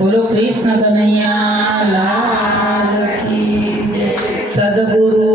બોલો કૃષ્ણ કનૈયા લાલ. સદગુરુ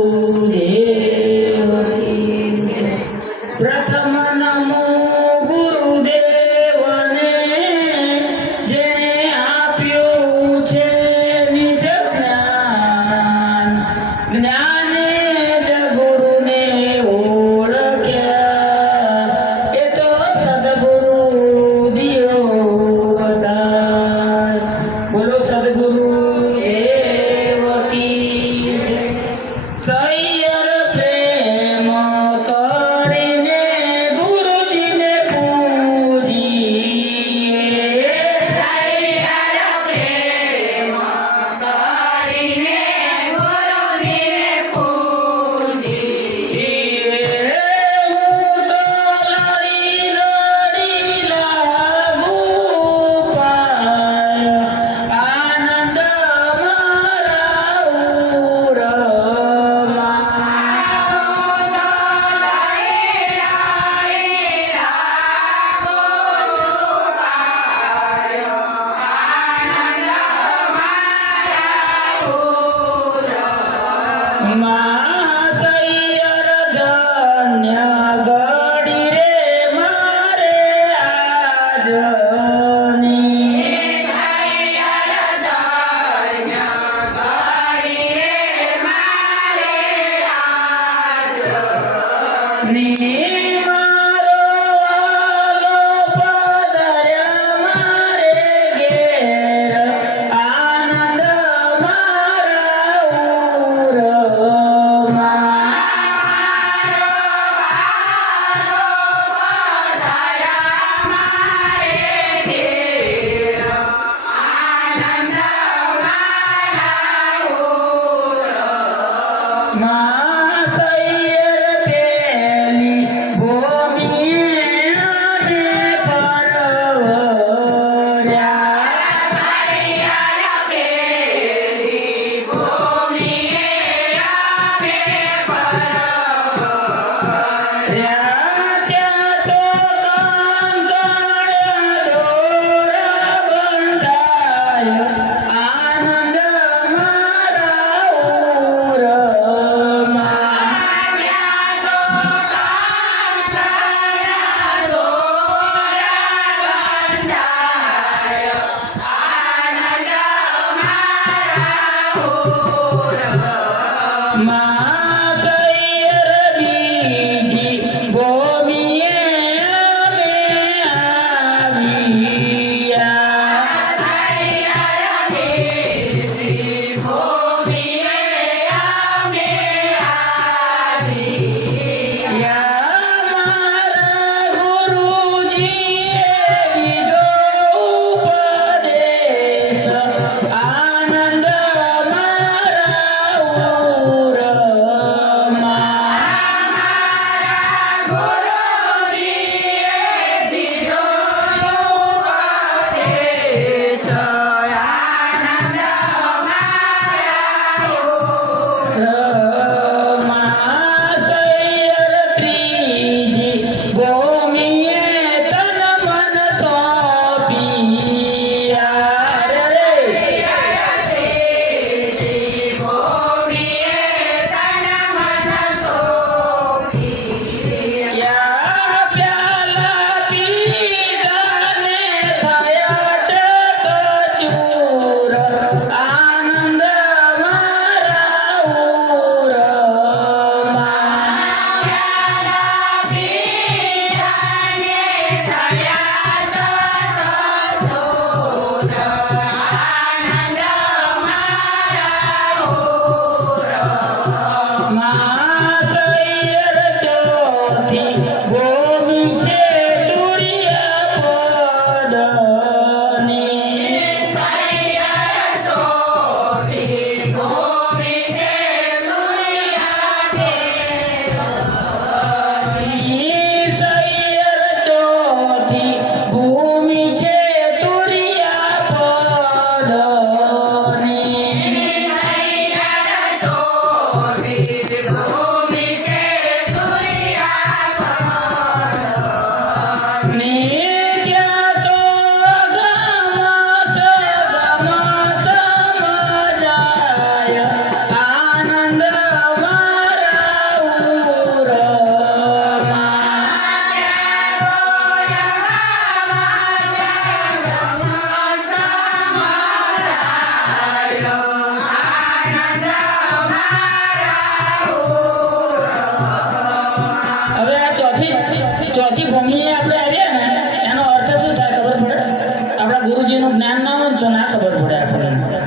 ના તો ના ખબર પડે આપણને.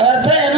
અર્થ એનો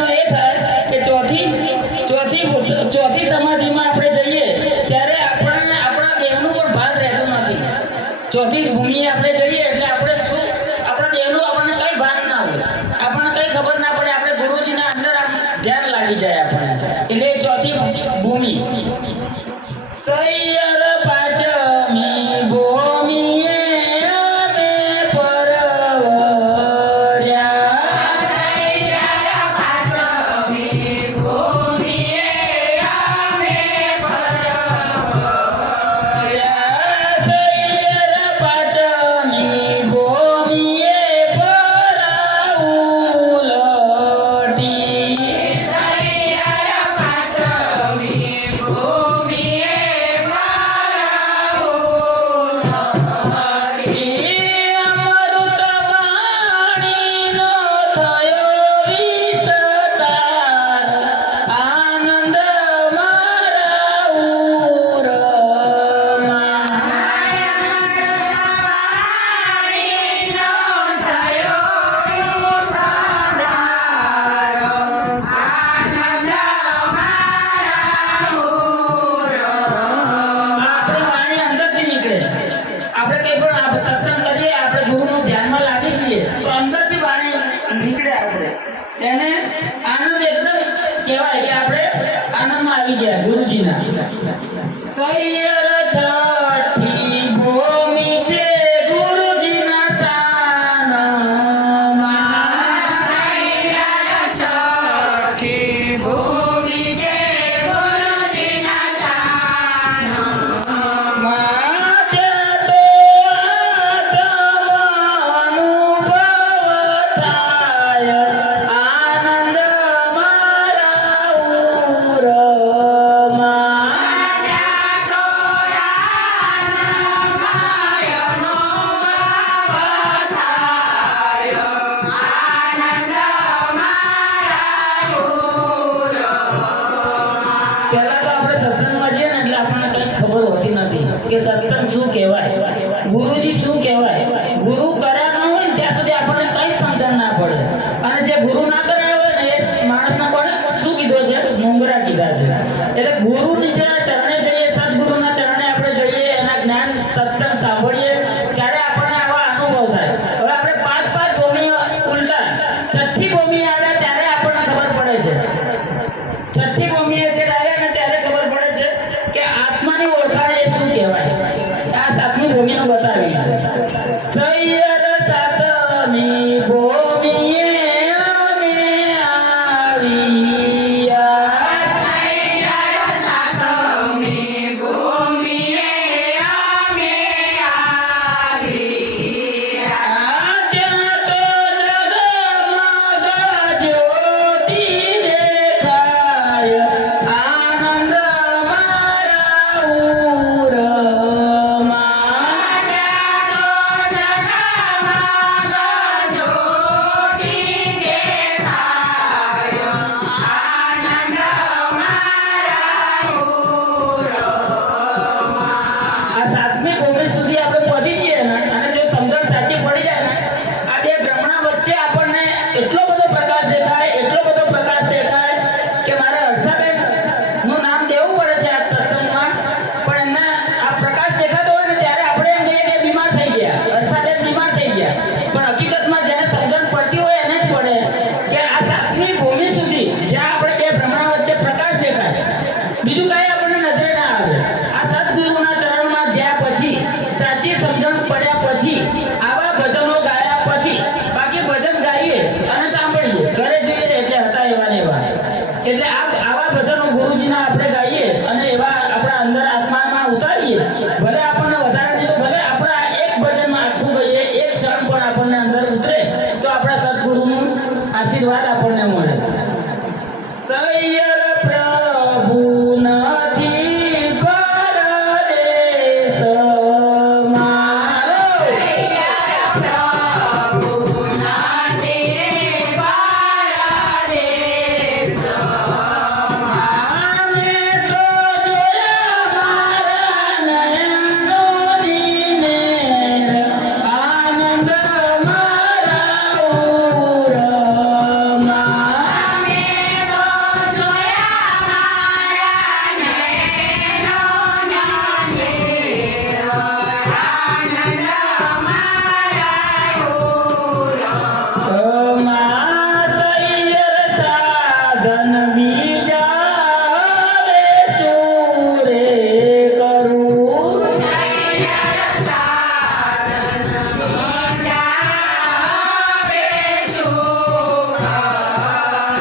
Satami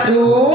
Claro!